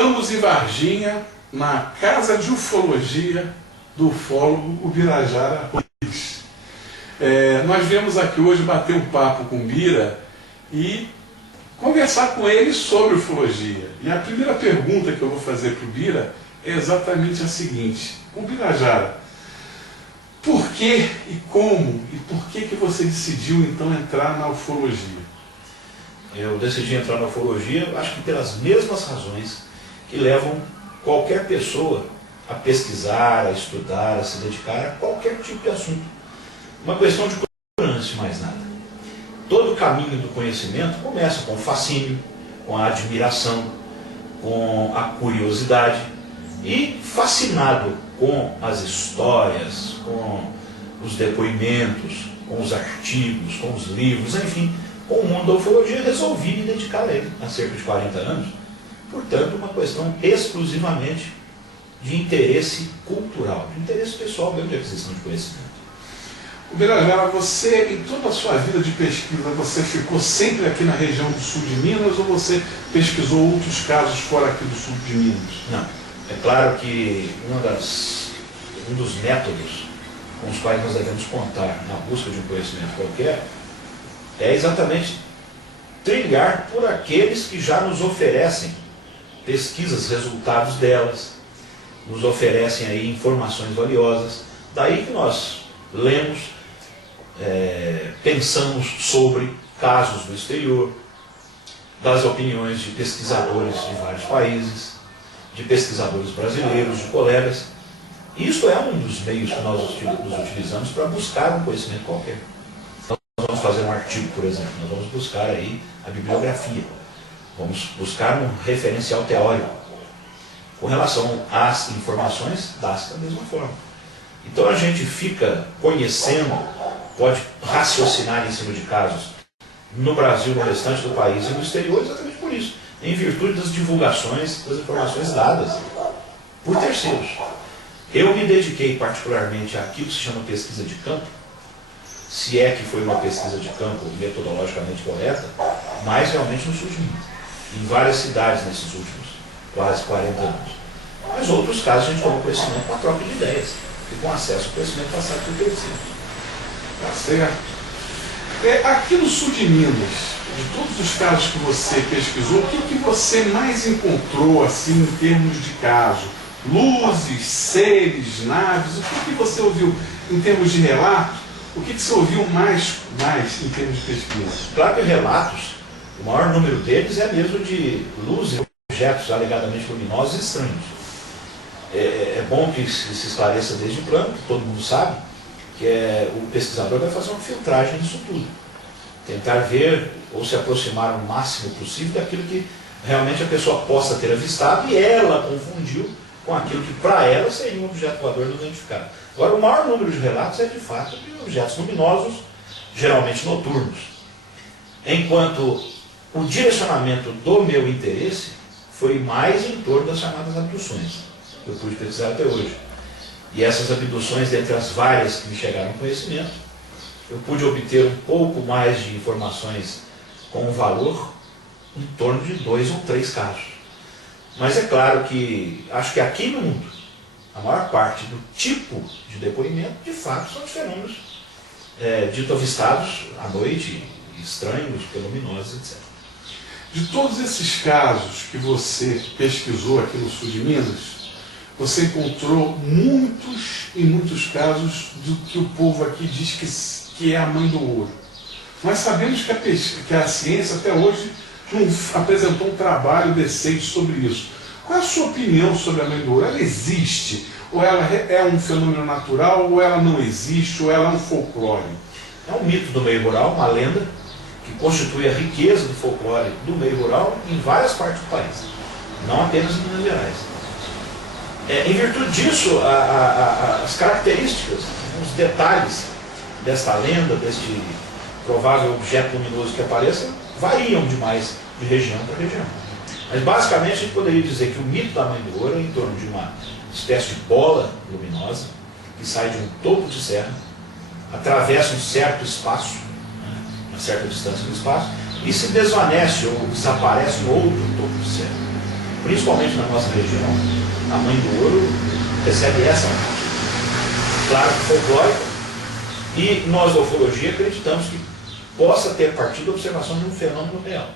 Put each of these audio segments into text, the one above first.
Estamos em Varginha, na Casa de Ufologia do ufólogo Ubirajara Ruiz. Nós viemos aqui hoje bater um papo com o Bira e conversar com ele sobre ufologia. E a primeira pergunta que eu vou fazer para o Bira é exatamente a seguinte: Ubirajara, por que e como e por que você decidiu então entrar na ufologia? Eu decidi entrar na ufologia, acho que pelas mesmas razões que levam qualquer pessoa a pesquisar, a estudar, a se dedicar a qualquer tipo de assunto. Uma questão de curiosidade, mais nada. Todo o caminho do conhecimento começa com o fascínio, com a admiração, com a curiosidade e fascinado com as histórias, com os depoimentos, com os artigos, com os livros, enfim, com o mundo da ufologia, resolvi me dedicar a ele há cerca de 40 anos. Portanto, uma questão exclusivamente de interesse cultural, de interesse pessoal mesmo, de aquisição de conhecimento. Ubirajara, você, em toda a sua vida de pesquisa, você ficou sempre aqui na região do sul de Minas ou você pesquisou outros casos fora aqui do sul de Minas? Não. É claro que um dos métodos com os quais nós devemos contar na busca de um conhecimento qualquer é exatamente trilhar por aqueles que já nos oferecem pesquisas, resultados delas, nos oferecem aí informações valiosas. Daí que nós lemos, pensamos sobre casos do exterior, das opiniões de pesquisadores de vários países, de pesquisadores brasileiros, de colegas. Isso é um dos meios que nós utilizamos para buscar um conhecimento qualquer. Nós vamos fazer um artigo, por exemplo, nós vamos buscar aí a bibliografia, vamos buscar um referencial teórico. Com relação às informações, dá-se da mesma forma. Então a gente fica conhecendo, pode raciocinar em cima de casos no Brasil, no restante do país e no exterior, exatamente por isso, em virtude das divulgações, das informações dadas por terceiros. Eu me dediquei particularmente àquilo que se chama pesquisa de campo, se é que foi uma pesquisa de campo metodologicamente correta, mas realmente no sul de Minas, em várias cidades nesses últimos quase 40 anos. Mas outros casos a gente tomou conhecimento com a troca de ideias e com acesso ao conhecimento passado por terceiros. Tá certo. Aqui no sul de Minas, de todos os casos que você pesquisou, o que você mais encontrou assim em termos de caso? Luzes, seres, naves, o que você ouviu em termos de relatos? O que você ouviu mais em termos de pesquisa? Claro que relatos, o maior número deles é mesmo de luzes e objetos alegadamente luminosos e estranhos. É bom que se esclareça desde o plano, que todo mundo sabe, que o pesquisador vai fazer uma filtragem disso tudo. Tentar ver ou se aproximar o máximo possível daquilo que realmente a pessoa possa ter avistado e ela confundiu com aquilo que para ela seria um objeto voador não identificado. Agora, o maior número de relatos é de fato de objetos luminosos, geralmente noturnos. Enquanto o direcionamento do meu interesse foi mais em torno das chamadas abduções, que eu pude pesquisar até hoje. E essas abduções, dentre as várias que me chegaram ao conhecimento, eu pude obter um pouco mais de informações com um valor em torno de 2 ou 3 casos. Mas é claro que, acho que aqui no mundo, a maior parte do tipo de depoimento, de fato, são os fenômenos dito avistados à noite, estranhos, luminosos, etc. De todos esses casos que você pesquisou aqui no sul de Minas, você encontrou muitos casos do que o povo aqui diz que é a mãe do ouro. Nós sabemos que a ciência até hoje não apresentou um trabalho decente sobre isso. Qual é a sua opinião sobre a mãe do ouro? Ela existe? Ou ela é um fenômeno natural? Ou ela não existe? Ou ela é um folclore? É um mito do meio rural, uma lenda, que constitui a riqueza do folclore do meio rural em várias partes do país, não apenas em Minas Gerais. Em virtude disso, as características, os detalhes desta lenda, deste provável objeto luminoso que apareça, variam demais de região para região. Mas basicamente a gente poderia dizer que o mito da mãe do ouro é em torno de uma espécie de bola luminosa que sai de um topo de serra, atravessa um certo espaço, uma certa distância do espaço, e se desvanece ou desaparece em outro topo de serra. principalmente na nossa região, a Mãe do Ouro recebe essa homenagem. Claro que folclórica, e nós da ufologia acreditamos que possa ter partido da observação de um fenômeno real.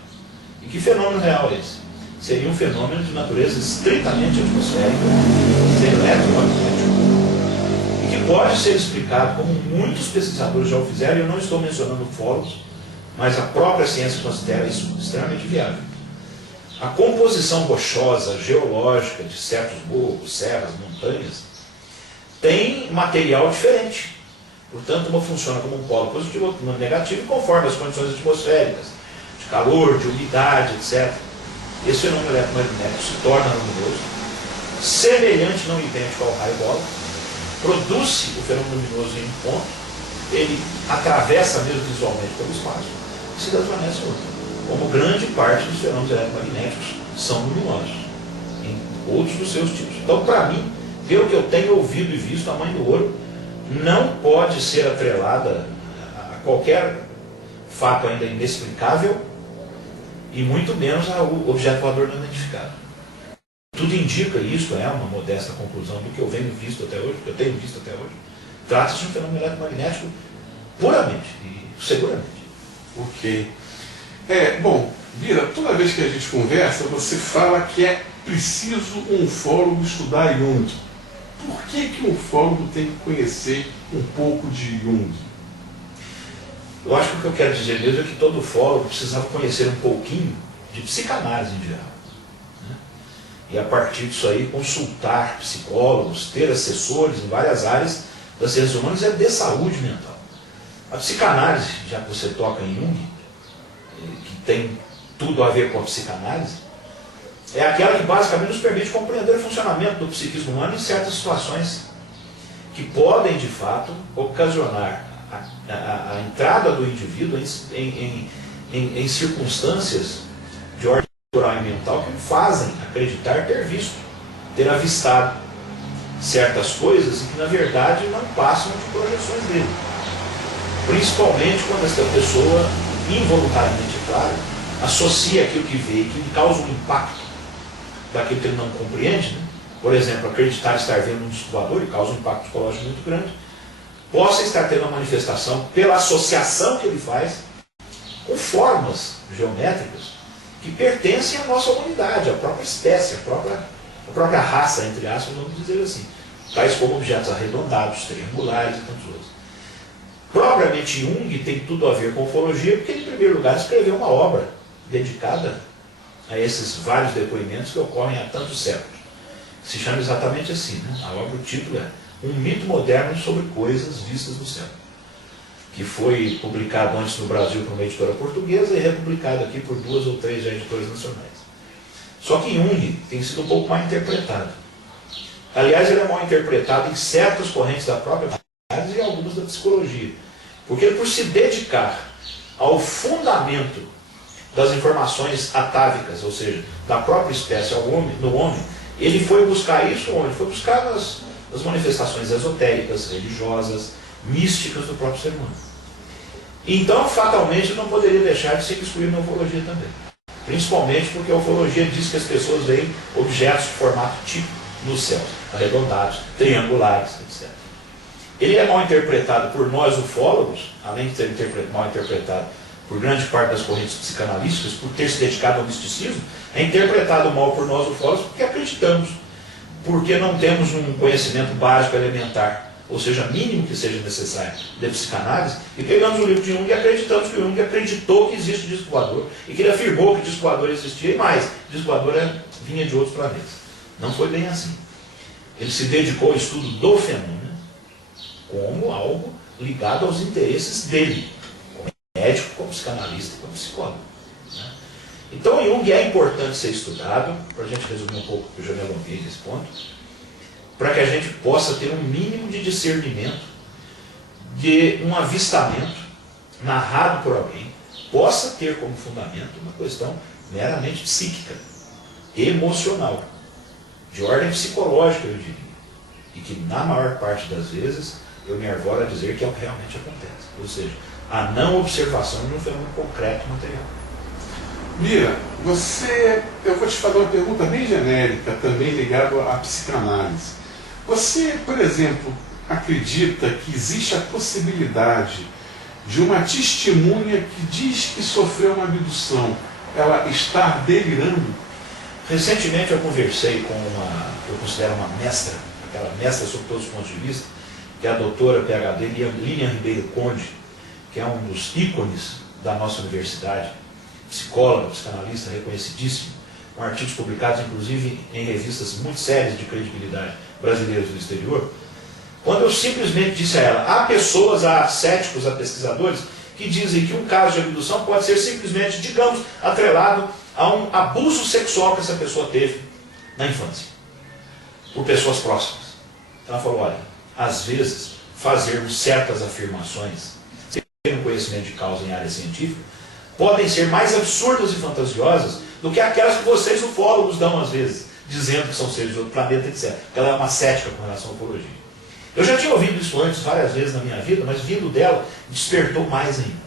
E que fenômeno real é esse? Seria um fenômeno de natureza estritamente atmosférica, eletromagnético, e que pode ser explicado, como muitos pesquisadores já o fizeram, e eu não estou mencionando ufólogos, mas a própria ciência considera isso extremamente viável. A composição rochosa, geológica de certos morros, serras, montanhas, tem material diferente. Portanto, uma funciona como um polo positivo, outra negativo, conforme as condições atmosféricas, de calor, de umidade, etc. Esse fenômeno eletromagnético se torna luminoso, semelhante, não idêntico ao raio-bola, produz-se o fenômeno luminoso em um ponto, ele atravessa mesmo visualmente pelo espaço e se desvanece em outro. Como grande parte dos fenômenos eletromagnéticos são luminosos, em outros dos seus tipos. Então, para mim, pelo que eu tenho ouvido e visto, a Mãe do Ouro não pode ser atrelada a qualquer fato ainda inexplicável e muito menos ao objeto voador não identificado. Tudo indica, e isto é uma modesta conclusão do que eu tenho visto até hoje, trata-se de um fenômeno eletromagnético puramente e seguramente. Ok. Bom, Bira, toda vez que a gente conversa, você fala que é preciso um ufólogo estudar Jung. Por que um ufólogo tem que conhecer um pouco de Jung? Eu acho que o que eu quero dizer mesmo é que todo ufólogo precisava conhecer um pouquinho de psicanálise em geral. Né? E a partir disso aí consultar psicólogos, ter assessores em várias áreas das ciências humanas e de saúde mental. A psicanálise, já que você toca em Jung, que tem tudo a ver com a psicanálise, é aquela que basicamente nos permite compreender o funcionamento do psiquismo humano em certas situações que podem, de fato, ocasionar a entrada do indivíduo em circunstâncias de ordem cultural e mental que o fazem acreditar ter visto, ter avistado certas coisas e que, na verdade, não passam de projeções dele. Principalmente quando essa pessoa, involuntariamente, claro, associa aquilo que vê e que lhe causa um impacto daquilo que ele não compreende, né? Por exemplo, acreditar estar vendo um disco voador e causa um impacto psicológico muito grande, possa estar tendo uma manifestação pela associação que ele faz com formas geométricas que pertencem à nossa humanidade, à própria espécie, à própria raça, entre aspas, vamos dizer assim, tais como objetos arredondados, triangulares e tantos outros. Propriamente Jung tem tudo a ver com ufologia, porque ele, em primeiro lugar, escreveu uma obra dedicada a esses vários depoimentos que ocorrem há tantos séculos. Se chama exatamente assim, né? A obra, o título é Um Mito Moderno sobre Coisas Vistas no Céu, que foi publicado antes no Brasil por uma editora portuguesa e republicado aqui por 2 ou 3 editoras nacionais. Só que Jung tem sido um pouco mal interpretado. Aliás, ele é mal interpretado em certas correntes da própria psicanálise e algumas da psicologia. Porque ele, por se dedicar ao fundamento das informações atávicas, ou seja, da própria espécie no homem, ele foi buscar isso onde? Ele foi buscar nas manifestações esotéricas, religiosas, místicas do próprio ser humano. Então, fatalmente, não poderia deixar de ser excluído na ufologia também. Principalmente porque a ufologia diz que as pessoas veem objetos de formato tipo nos céus, arredondados, triangulares, etc. Ele é mal interpretado por nós ufólogos, além de ser mal interpretado por grande parte das correntes psicanalísticas, por ter se dedicado ao misticismo, é interpretado mal por nós ufólogos porque acreditamos, porque não temos um conhecimento básico elementar, ou seja, mínimo que seja necessário, de psicanálise, e pegamos o livro de Jung e acreditamos que o Jung acreditou que existe disco voador, e que ele afirmou que disco voador existia, e mais, disco voador vinha de outros planetas. Não foi bem assim. Ele se dedicou ao estudo do fenômeno como algo ligado aos interesses dele, como médico, como psicanalista, como psicólogo. Né? Então, Jung é importante ser estudado, para a gente resumir um pouco, porque eu já me alonguei nesse ponto, para que a gente possa ter um mínimo de discernimento de um avistamento narrado por alguém, possa ter como fundamento uma questão meramente psíquica, emocional, de ordem psicológica, eu diria, e que na maior parte das vezes eu me arvoro a dizer que é o que realmente acontece, ou seja, a não observação de um fenômeno concreto material. Bira, eu vou te fazer uma pergunta bem genérica, também ligada à psicanálise. Você, por exemplo, acredita que existe a possibilidade de uma testemunha que diz que sofreu uma abdução, ela estar delirando? Recentemente eu conversei com eu considero uma mestra, aquela mestra sob todos os pontos de vista, que é a doutora PhD Lilian Ribeiro Conde, que é um dos ícones da nossa universidade, psicóloga, psicanalista reconhecidíssimo, com artigos publicados inclusive em revistas muito sérias de credibilidade brasileiras do exterior. Quando eu simplesmente disse a ela, há pessoas, há céticos, há pesquisadores, que dizem que um caso de abdução pode ser simplesmente, digamos, atrelado a um abuso sexual que essa pessoa teve na infância, por pessoas próximas. Ela falou, olha, às vezes fazermos certas afirmações, sem ter um conhecimento de causa em área científica, podem ser mais absurdas e fantasiosas do que aquelas que vocês ufólogos dão às vezes, dizendo que são seres de outro planeta, etc. Ela é uma cética com relação à ufologia. Eu já tinha ouvido isso antes várias vezes na minha vida, mas vindo dela, despertou mais ainda.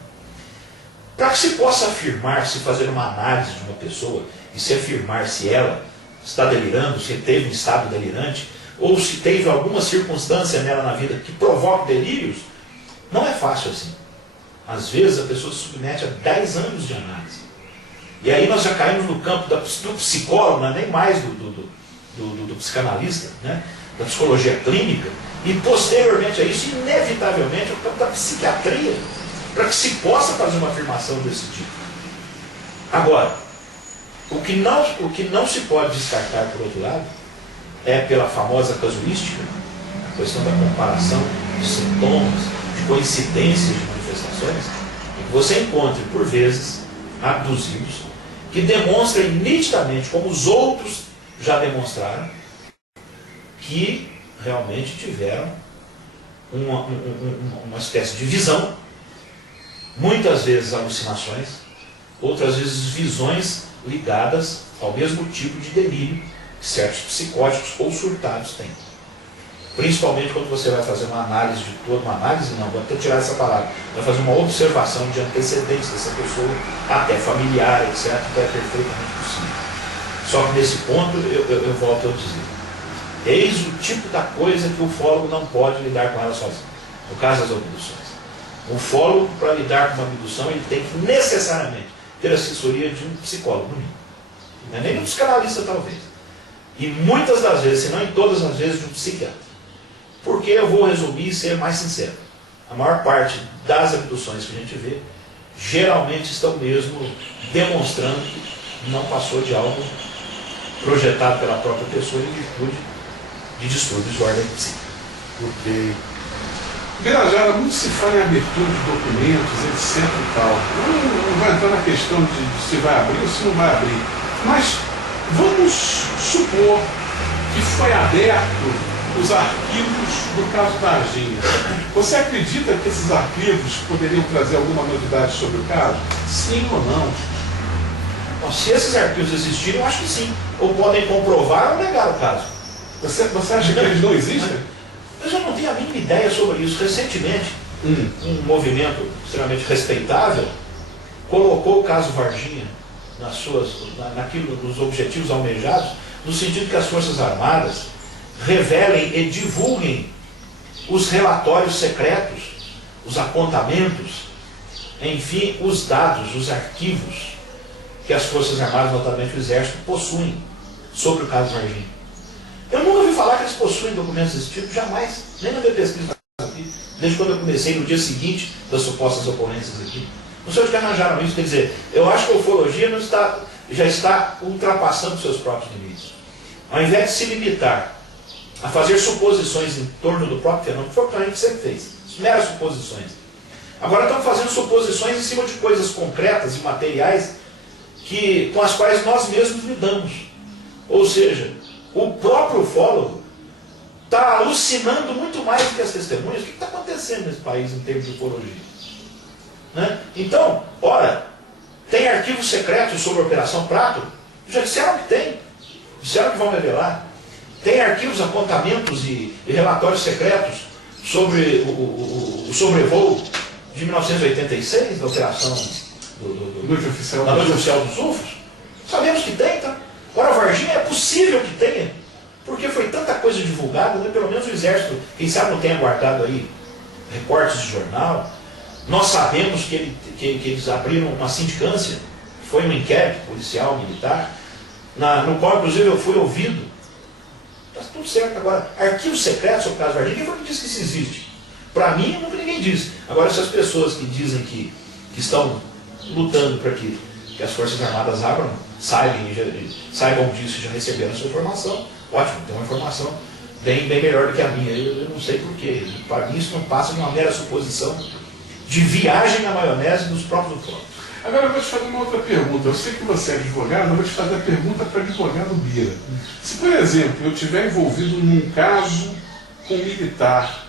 Para que se possa afirmar, se fazer uma análise de uma pessoa, e se afirmar se ela está delirando, se teve um estado delirante, ou se teve alguma circunstância nela na vida que provoca delírios, não é fácil assim. Às vezes a pessoa se submete a 10 anos de análise. E aí nós já caímos no campo do psicólogo, não é nem mais do psicanalista, né? Da psicologia clínica, e posteriormente a isso, inevitavelmente, o campo da psiquiatria, para que se possa fazer uma afirmação desse tipo. Agora, o que não se pode descartar, por outro lado, é pela famosa casuística, a questão da comparação de sintomas, de coincidências de manifestações, em que você encontre, por vezes, abduzidos, que demonstrem nitidamente, como os outros já demonstraram, que realmente tiveram uma espécie de visão, muitas vezes alucinações, outras vezes visões ligadas ao mesmo tipo de delírio que certos psicóticos ou surtados têm. Principalmente quando você vai fazer uma análise de todo, uma análise não, vou até tirar essa palavra, vai fazer uma observação de antecedentes dessa pessoa, até familiar, etc., que é perfeitamente possível. Só que nesse ponto eu volto a dizer, eis o tipo da coisa que o ufólogo não pode lidar com ela sozinho, no caso das abduções. O ufólogo, para lidar com uma abdução, ele tem que necessariamente ter a assessoria de um psicólogo, no mínimo. Não é nem de um psicanalista, talvez. E muitas das vezes, se não em todas as vezes, de um psiquiatra. Porque eu vou resumir e ser mais sincero. A maior parte das abduções que a gente vê, geralmente estão mesmo demonstrando que não passou de algo projetado pela própria pessoa em virtude de distúrbios de ordem psíquica. Ok. Birajara, muito se fala em abertura de documentos, etc e tal. Não vai entrar na questão de se vai abrir ou se não vai abrir. Mas vamos supor que foi aberto os arquivos do caso Varginha. Você acredita que esses arquivos poderiam trazer alguma novidade sobre o caso? Sim ou não? Bom, se esses arquivos existirem, eu acho que sim. Ou podem comprovar ou negar o caso. Você acha que eles não existem? Eu já não tenho a mínima ideia sobre isso. Recentemente, um movimento extremamente respeitável colocou o caso Varginha nos objetivos almejados, no sentido que as Forças Armadas revelem e divulguem os relatórios secretos, os apontamentos, enfim, os dados, os arquivos que as Forças Armadas, notadamente o Exército, possuem sobre o caso Varginha. Eu nunca ouvi falar que eles possuem documentos desse tipo, jamais, nem na minha pesquisa aqui, desde quando eu comecei no dia seguinte das supostas ocorrências aqui. Não sei onde que arranjaram isso, quer dizer, eu acho que a ufologia já está ultrapassando seus próprios limites. Ao invés de se limitar a fazer suposições em torno do próprio fenômeno, que foi o que a gente sempre fez, meras suposições. Agora estamos fazendo suposições em cima de coisas concretas e materiais com as quais nós mesmos lidamos. Ou seja, o próprio ufólogo está alucinando muito mais do que as testemunhas. O que está acontecendo nesse país em termos de ufologia? Né? Então, ora, tem arquivos secretos sobre a Operação Prato? Já disseram que tem. Disseram que vão revelar. Tem arquivos, apontamentos e relatórios secretos sobre o sobrevoo de 1986, da operação Noite Oficial na dos Noite UFOS? Oficial dos UFOS? Sabemos que tem, tá? Agora, Varginha é possível que tenha, porque foi tanta coisa divulgada, né? Pelo menos o Exército, quem sabe não tenha guardado aí recortes de jornal. Nós sabemos que eles abriram uma sindicância, foi um inquérito policial, militar, no qual, inclusive, eu fui ouvido. Está tudo certo. Agora, arquivo secreto sobre o caso Varginha, quem foi que disse que isso existe? Para mim, nunca ninguém disse. Agora, se as pessoas que dizem que estão lutando para que as Forças Armadas abram, saibam disso e já receberam essa informação, ótimo, tem uma informação bem melhor do que a minha. Eu não sei porquê. Para mim, isso não passa de uma mera suposição de viagem na maionese dos próprios ufólogos. Agora eu vou te fazer uma outra pergunta. Eu sei que você é advogado, eu vou te fazer a pergunta para o advogado Bira. Se, por exemplo, eu estiver envolvido num caso com um militar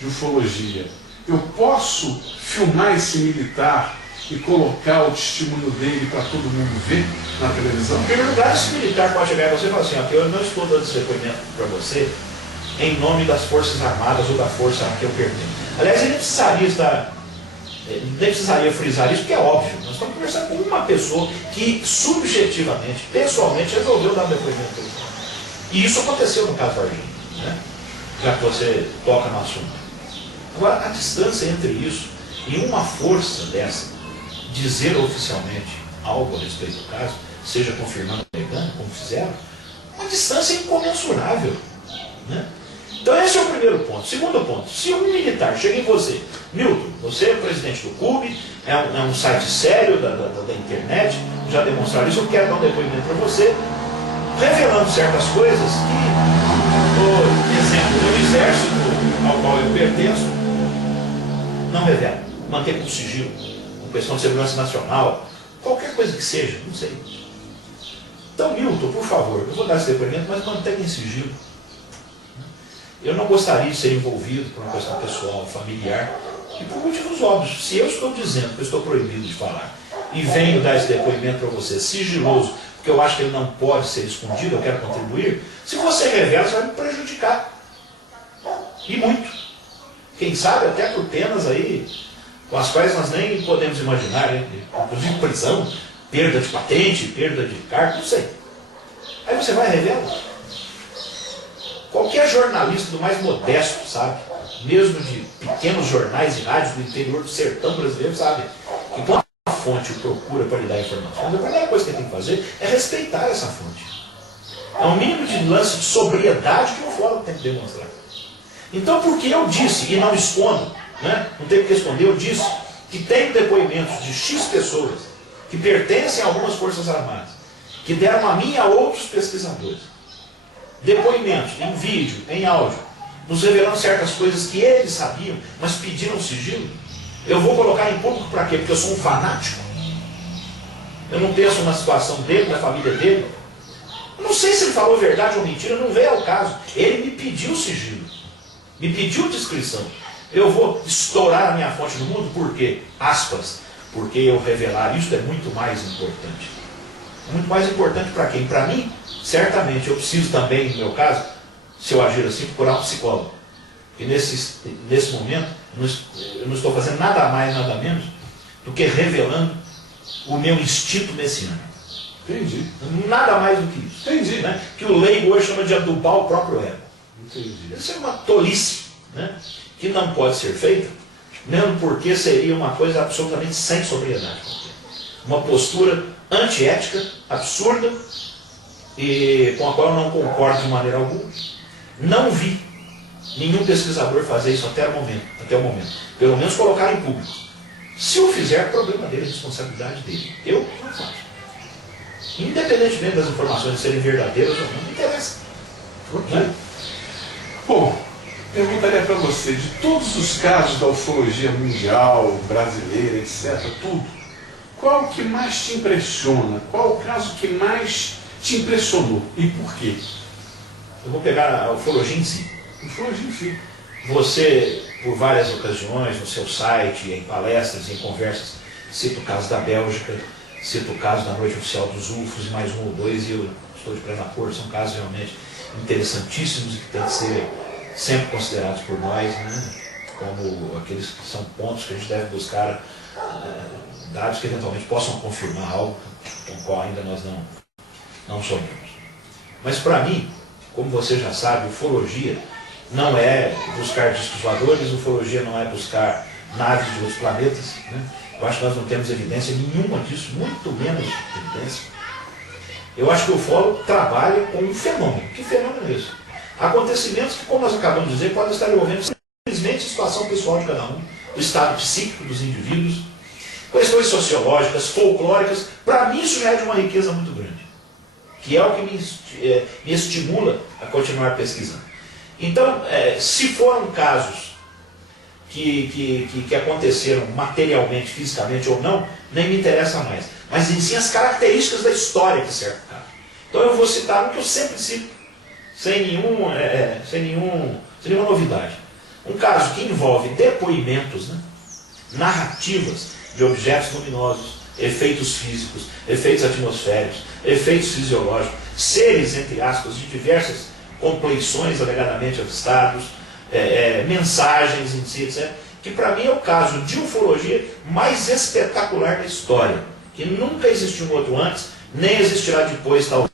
de ufologia, eu posso filmar esse militar e colocar o testemunho dele para todo mundo ver na televisão? Em primeiro lugar, esse militar pode chegar a você e falar assim, ó, eu não estou dando esse depoimento para você em nome das Forças Armadas ou da força a que eu pertenço. Aliás, ele nem precisaria frisar isso, porque é óbvio. Nós estamos conversando com uma pessoa que subjetivamente, pessoalmente, resolveu dar um depoimento. E isso aconteceu no caso Varginha, né? Já que você toca no assunto. Agora, a distância entre isso e uma força dessa dizer oficialmente algo a respeito do caso, seja confirmando ou negando, como fizeram, uma distância incomensurável, né? Então esse é o primeiro ponto. Segundo ponto, se um militar chega em você, Milton, você é presidente do CUB, é um site sério da internet, já demonstraram isso, eu quero dar um depoimento para você, revelando certas coisas que, por exemplo, no exército ao qual eu pertenço, não revela, mantém com sigilo, com questão de segurança nacional, qualquer coisa que seja, não sei. Então, Milton, por favor, eu vou dar esse depoimento, mas mantenha em sigilo. Eu não gostaria de ser envolvido por uma questão pessoal, familiar, e por motivos óbvios. Se eu estou dizendo que eu estou proibido de falar, e venho dar esse depoimento para você, sigiloso, porque eu acho que ele não pode ser escondido, eu quero contribuir, se você revela, você vai me prejudicar. E muito. Quem sabe até por penas aí, com as quais nós nem podemos imaginar, né? Inclusive prisão, perda de patente, perda de cargo, não sei. Aí você vai e revela. Qualquer jornalista do mais modesto, sabe, mesmo de pequenos jornais e rádios do interior do sertão brasileiro, sabe, que quando a fonte procura para lhe dar informações, a primeira coisa que ele tem que fazer é respeitar essa fonte. É um mínimo de lance de sobriedade que o ufólogo tem que demonstrar. Então, porque eu disse, e não escondo, né, não tenho que esconder, eu disse que tenho depoimentos de X pessoas que pertencem a algumas forças armadas, que deram a mim e a outros pesquisadores depoimentos em vídeo, em áudio, nos revelando certas coisas que eles sabiam, mas pediram sigilo. Eu vou colocar em público para quê? Porque eu sou um fanático? Eu não penso na situação dele, na família dele? Eu não sei se ele falou verdade ou mentira, não veio ao caso. Ele me pediu sigilo, me pediu descrição. Eu vou estourar a minha fonte no mundo? Por quê? Aspas. Porque eu revelar isso é muito mais importante. É muito mais importante para quem? Para mim? Certamente, eu preciso também, no meu caso, se eu agir assim, procurar um psicólogo. E nesse momento, eu não estou fazendo nada mais, nada menos, do que revelando o meu instinto messiânico. Entendi. Nada mais do que isso. Entendi. Né? Que o leigo hoje chama de adubar o próprio ego. Entendi. Isso é uma tolice, né? Que não pode ser feita, mesmo porque seria uma coisa absolutamente sem sobriedade. Uma postura antiética, absurda, e com a qual eu não concordo de maneira alguma. Não vi nenhum pesquisador fazer isso até o momento. Pelo menos colocar em público. Se o fizer, problema dele, responsabilidade dele. Eu não faço. Independentemente das informações serem verdadeiras ou não, me interessa. Ok. Né? Bom, perguntaria para você, de todos os casos da ufologia mundial, brasileira, etc., tudo, qual que mais te impressiona? Qual o caso que mais te impressionou? E por quê? Eu vou pegar a ufologia em si. Ufologia em si. Você, por várias ocasiões, no seu site, em palestras, em conversas, cita o caso da Bélgica, cita o caso da Noite Oficial dos UFOs, e mais um ou dois, e eu estou de pleno acordo, são casos realmente interessantíssimos e que têm que ser sempre considerados por nós, né, como aqueles que são pontos que a gente deve buscar dados que eventualmente possam confirmar algo com o qual ainda nós não sonhamos. Mas para mim, como você já sabe, ufologia não é buscar discos voadores, ufologia não é buscar naves de outros planetas, né? Eu acho que nós não temos evidência nenhuma disso, muito menos evidência. Eu acho que o ufólogo trabalha com um fenômeno. Que fenômeno é esse? Acontecimentos que, como nós acabamos de dizer, podem estar envolvendo simplesmente a situação pessoal de cada um, o estado psíquico dos indivíduos, questões sociológicas, folclóricas. Para mim isso já é de uma riqueza muito grande, que é o que me estimula a continuar pesquisando. Então, se foram casos que aconteceram materialmente, fisicamente ou não, nem me interessa mais. Mas em si as características da história que cercam o caso. Então eu vou citar um que eu sempre cito, sem nenhuma novidade. Um caso que envolve depoimentos, né, narrativas de objetos luminosos, efeitos físicos, efeitos atmosféricos, efeitos fisiológicos, seres, entre aspas, de diversas compleições alegadamente avistados, mensagens em si, etc. Que para mim é o caso de ufologia mais espetacular da história, que nunca existiu outro antes, nem existirá depois, talvez.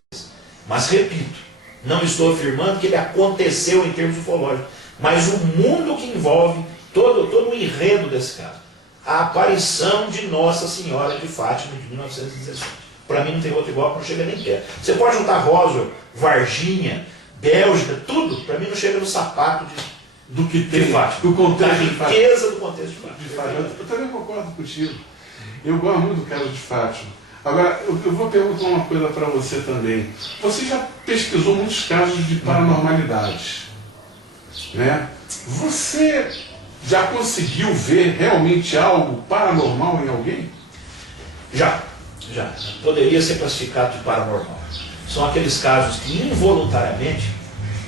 Mas repito, não estou afirmando que ele aconteceu em termos ufológicos, mas o mundo que envolve todo o enredo desse caso. A aparição de Nossa Senhora de Fátima de 1917. Para mim não tem outro igual, não chega nem perto. Você pode juntar Roswell, Varginha, Bélgica, tudo, para mim não chega no sapato do que tem, do contexto, da riqueza do contexto de Fátima. Eu também concordo contigo. Eu gosto muito do caso de Fátima. Agora, eu vou perguntar uma coisa para você também. Você já pesquisou muitos casos de paranormalidade, né? Você já conseguiu ver realmente algo paranormal em alguém? Já. Poderia ser classificado de paranormal. São aqueles casos que involuntariamente,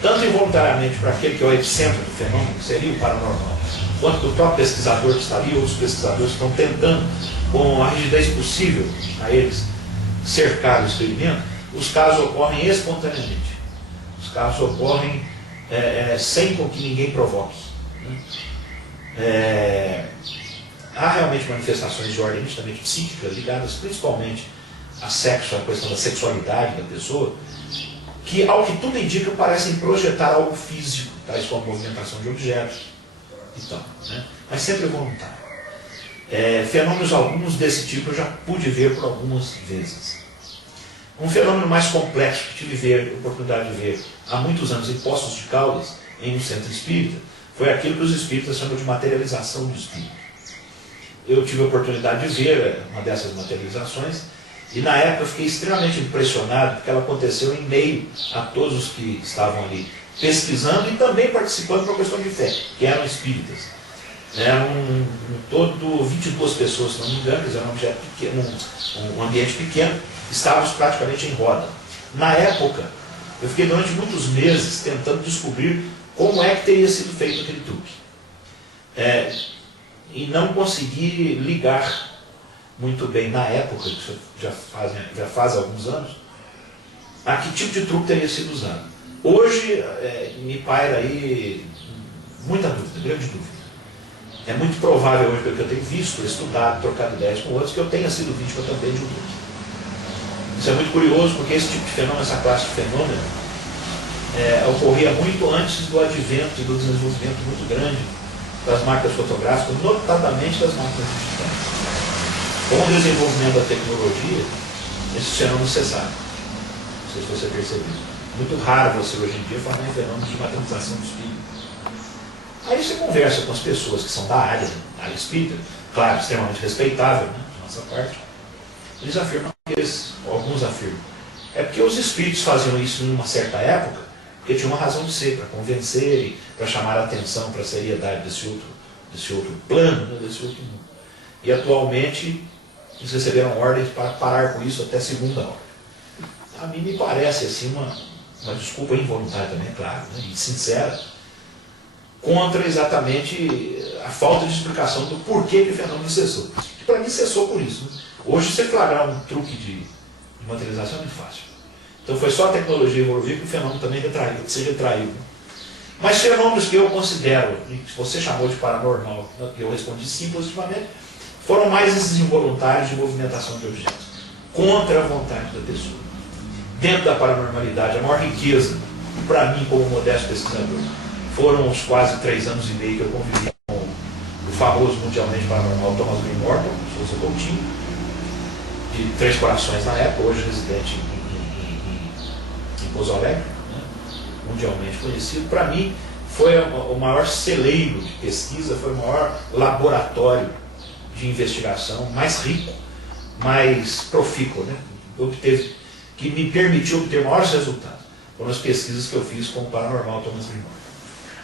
tanto involuntariamente para aquele que é o epicentro do fenômeno, que seria o paranormal, quanto do próprio pesquisador que está ali, ou os pesquisadores que estão tentando, com a rigidez possível a eles, cercar o experimento, os casos ocorrem espontaneamente. Os casos ocorrem sem com que ninguém provoque. Há realmente manifestações de ordem justamente psíquica, ligadas principalmente a sexo, a questão da sexualidade da pessoa, que, ao que tudo indica, parecem projetar algo físico, tais como a movimentação de objetos e tal, né? Mas sempre voluntário. Fenômenos alguns desse tipo eu já pude ver por algumas vezes. Um fenômeno mais complexo que tive oportunidade de ver há muitos anos em Poços de Caldas, em um centro espírita, foi aquilo que os espíritas chamam de materialização do espírito. Eu tive a oportunidade de ver uma dessas materializações e na época eu fiquei extremamente impressionado porque ela aconteceu em meio a todos os que estavam ali pesquisando e também participando por uma questão de fé, que eram espíritas. Eram um todo 22 pessoas, se não me engano, era um objeto pequeno, um ambiente pequeno, estávamos praticamente em roda. Na época, eu fiquei durante muitos meses tentando descobrir como é que teria sido feito aquele truque. E não consegui ligar muito bem na época, isso já faz alguns anos, a que tipo de truque teria sido usado. Hoje me paira aí muita dúvida, grande dúvida. É muito provável hoje, pelo que eu tenho visto, estudado, trocado ideias com outros, que eu tenha sido vítima também de um truque. Isso é muito curioso, porque esse tipo de fenômeno, essa classe de fenômeno, ocorria muito antes do advento e do desenvolvimento muito grande das máquinas fotográficas, notadamente das máquinas digitais. Com o desenvolvimento da tecnologia, esses fenômenos cessaram. Não sei se você percebeu. Muito raro você hoje em dia falar em fenômeno de materialização do espírito. Aí você conversa com as pessoas que são da área espírita, claro, extremamente respeitável, né, de nossa parte. Eles afirmam alguns afirmam, porque os espíritos faziam isso em uma certa época, porque tinha uma razão de ser, para convencer, para chamar a atenção para a seriedade desse outro plano, né, desse outro mundo. E atualmente eles receberam ordens para parar com isso até segunda ordem. A mim me parece assim uma desculpa involuntária também, é claro, né, e sincera, contra exatamente a falta de explicação do porquê que o fenômeno cessou. Que para mim cessou por isso. Né? Hoje você flagrar um truque de materialização é muito fácil. Então foi só a tecnologia evoluir que o fenômeno também se retraiu. Né? Mas fenômenos que eu considero, que você chamou de paranormal, que eu respondi sim positivamente, foram mais esses involuntários de movimentação de objetos, contra a vontade da pessoa. Dentro da paranormalidade, a maior riqueza, para mim, como modesto pesquisador, foram os quase 3 anos e meio que eu convivi com o famoso mundialmente paranormal Thomas Green Morton, Souza Coutinho, de Três Corações na época, hoje residente em Pouso Alegre, né, mundialmente conhecido. Para mim, foi o maior celeiro de pesquisa, foi o maior laboratório de investigação, mais rico, mais profícuo, né, que me permitiu obter maiores resultados. Foram as pesquisas que eu fiz com o paranormal Thomas Green Morton.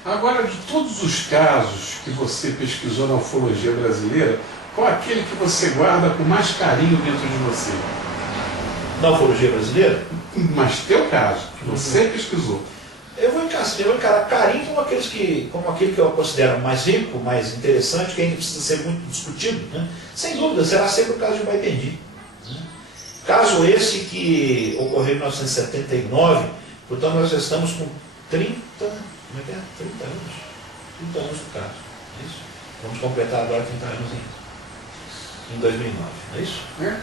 Agora, de todos os casos que você pesquisou na ufologia brasileira, qual aquele que você guarda com mais carinho dentro de você? Na ufologia brasileira? Mas teu caso, que você pesquisou. Eu vou encarar carinho como aquele que eu considero mais rico, mais interessante, que ainda precisa ser muito discutido, né? Sem dúvida, será sempre o caso de Baipendi. Né? Caso esse que ocorreu em 1979, portanto nós estamos com 30 anos. 30 anos do caso. É isso? Vamos completar agora 30 anos em 2009. Não é isso? É.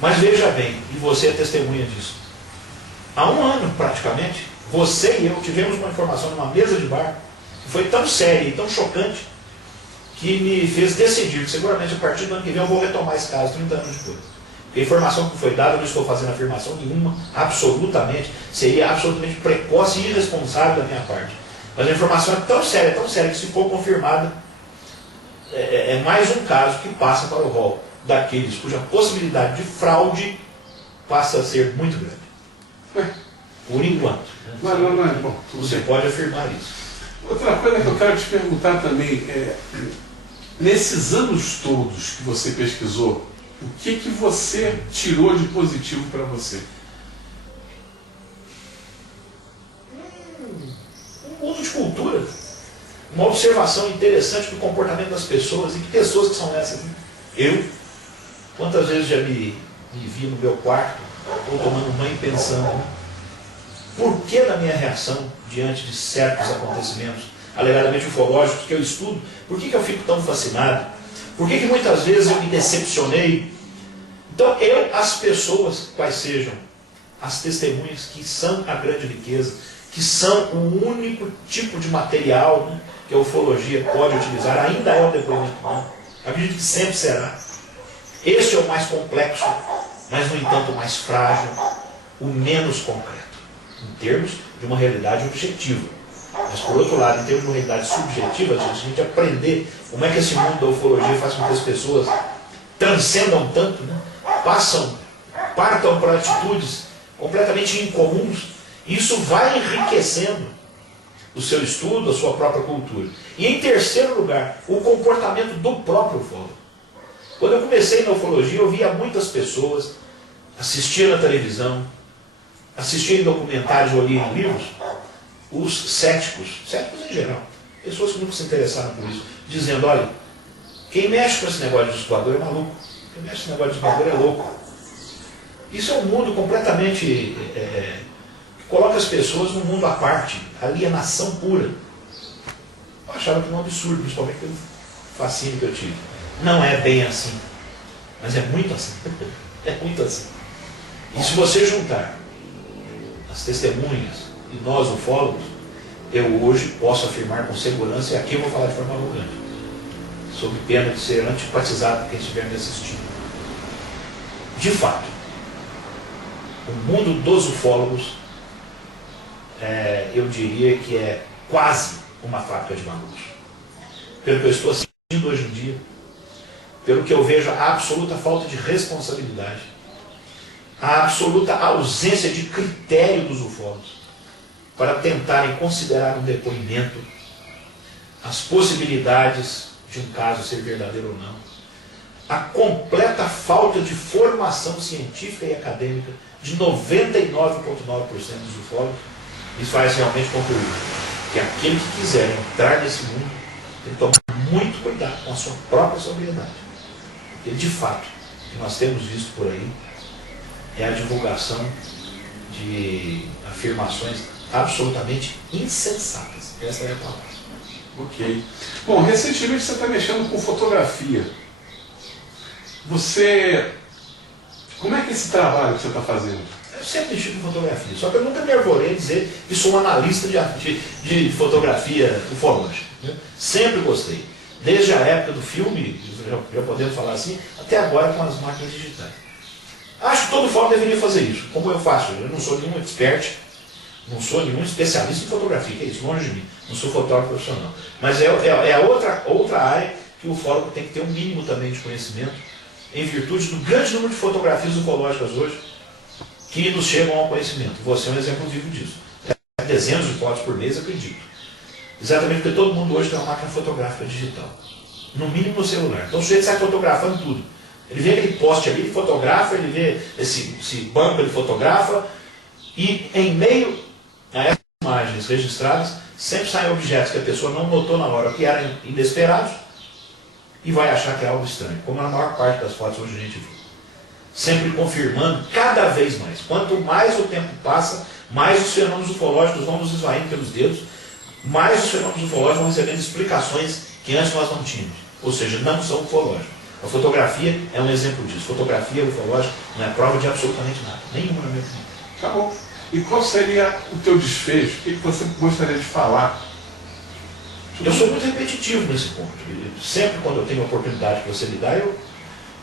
Mas veja bem, e você é testemunha disso. Há um ano, praticamente, você e eu tivemos uma informação numa mesa de bar que foi tão séria e tão chocante que me fez decidir que seguramente a partir do ano que vem eu vou retomar esse caso 30 anos depois. Porque a informação que foi dada, eu não estou fazendo afirmação nenhuma, seria absolutamente precoce e irresponsável da minha parte. Mas a informação é tão séria, que se for confirmada, é mais um caso que passa para o rol daqueles cuja possibilidade de fraude passa a ser muito grande. Por enquanto. Né? Não é bom. Você pode afirmar isso. Outra coisa que eu quero te perguntar também nesses anos todos que você pesquisou, o que você tirou de positivo para você? Um mundo de cultura. Uma observação interessante do comportamento das pessoas. E que pessoas que são essas? Eu. Quantas vezes já me vi no meu quarto, ou tomando banho pensando, por que da minha reação diante de certos acontecimentos, alegadamente ufológicos, que eu estudo, por que eu fico tão fascinado? Por que muitas vezes eu me decepcionei? Então, as pessoas, quais sejam, as testemunhas, que são a grande riqueza, que são o único tipo de material, né, que a ufologia pode utilizar, ainda é o depoimento humano. Acredito que sempre será. Este é o mais complexo, mas, no entanto, o mais frágil, o menos concreto, em termos de uma realidade objetiva. Mas, por outro lado, em termos de uma realidade subjetiva, a gente aprender como é que esse mundo da ufologia faz com que as pessoas transcendam tanto, né? Partam para atitudes completamente incomuns. Isso vai enriquecendo o seu estudo, a sua própria cultura. E, em terceiro lugar, o comportamento do próprio ufólogo. Quando eu comecei na ufologia, eu via muitas pessoas, assistia na televisão, assistia em documentários ou lia em livros, os céticos em geral, pessoas que nunca se interessaram por isso, dizendo, olha, quem mexe com esse negócio de voador é maluco, quem mexe com esse negócio de voador é louco. Isso é um mundo completamente que coloca as pessoas num mundo à parte, alienação pura. Eu achava que era um absurdo, principalmente pelo fascínio que eu tive. Não é bem assim, mas é muito assim. É muito assim. E se você juntar as testemunhas e nós, ufólogos, eu hoje posso afirmar com segurança, e aqui eu vou falar de forma arrogante, sob pena de ser antipatizado por quem estiver me assistindo. De fato, o mundo dos ufólogos, eu diria que é quase uma fábrica de malucos. Pelo que eu estou assistindo hoje em dia, pelo que eu vejo a absoluta falta de responsabilidade, a absoluta ausência de critério dos ufólogos para tentarem considerar um depoimento, as possibilidades de um caso ser verdadeiro ou não, a completa falta de formação científica e acadêmica de 99,9% dos ufólogos, isso faz realmente concluir que aquele que quiser entrar nesse mundo tem que tomar muito cuidado com a sua própria sobriedade. Porque, de fato, o que nós temos visto por aí é a divulgação de afirmações absolutamente insensatas. Essa é a palavra. Ok. Bom, recentemente você está mexendo com fotografia. você... Como é que é esse trabalho que você está fazendo? Eu sempre mexi com fotografia, só que eu nunca me arvorei a dizer que sou um analista de fotografia ufológica. Né? Sempre gostei. Desde a época do filme, já podemos falar assim, até agora com as máquinas digitais. Acho que todo ufólogo deveria fazer isso, como eu faço. Eu não sou nenhum expert, não sou nenhum especialista em fotografia, que é isso, longe de mim. Não sou fotógrafo profissional. Mas é a outra área que o ufólogo tem que ter um mínimo também de conhecimento, em virtude do grande número de fotografias ufológicas hoje que nos chegam ao conhecimento. Você é um exemplo vivo disso. Dezenas de fotos por mês, acredito. Exatamente porque todo mundo hoje tem uma máquina fotográfica digital. No mínimo no celular. Então o sujeito sai fotografando tudo. Ele vê aquele poste ali, ele fotografa, ele vê esse banco, ele fotografa, e em meio a essas imagens registradas, sempre saem objetos que a pessoa não notou na hora, que eram inesperados, e vai achar que é algo estranho, como na maior parte das fotos hoje a gente vê. Sempre confirmando cada vez mais. Quanto mais o tempo passa, mais os fenômenos ufológicos vão nos esvaindo pelos dedos, mais os fenômenos ufológicos vão recebendo explicações que antes nós não tínhamos. Ou seja, não são ufológicos. A fotografia é um exemplo disso. Fotografia ufológica não é prova de absolutamente nada. Nenhuma na minha opinião. Tá bom. E qual seria o teu desfecho? O que você gostaria de falar? Eu sou muito repetitivo nesse ponto. Sempre quando eu tenho a oportunidade que você me dá, eu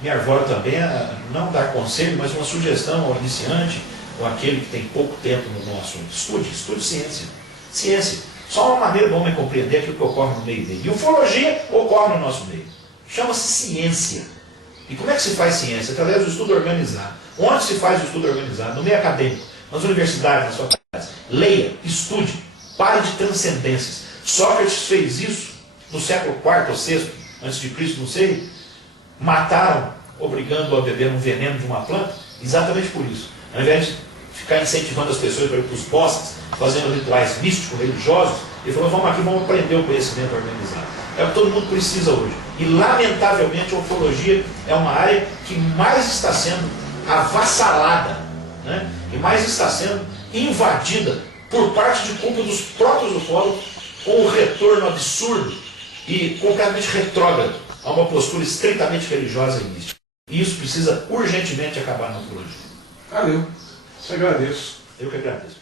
me arvoro também a não dar conselho, mas uma sugestão ao iniciante, ou aquele que tem pouco tempo no assunto. Estude ciência. Ciência. Só uma maneira de homem compreender aquilo que ocorre no meio dele. E ufologia ocorre no nosso meio. Chama-se ciência. E como é que se faz ciência? Através do estudo organizado. Onde se faz o estudo organizado? No meio acadêmico, nas universidades, nas faculdades. Leia, estude, pare de transcendências. Sócrates fez isso no século IV ou VI, antes de Cristo, não sei. Mataram, obrigando-o a beber um veneno de uma planta, exatamente por isso. Ao invés de ficar incentivando as pessoas para ir para os bosques, fazendo rituais místicos, religiosos, ele falou, vamos aqui, vamos aprender o conhecimento organizado. É o que todo mundo precisa hoje. E, lamentavelmente, a ufologia é uma área que mais está sendo avassalada, né? E mais está sendo invadida por parte de culpa dos próprios ufólogos, com o retorno absurdo e completamente retrógrado a uma postura estritamente religiosa e mística. E isso precisa urgentemente acabar na ufologia. Valeu. Te agradeço. Eu que agradeço.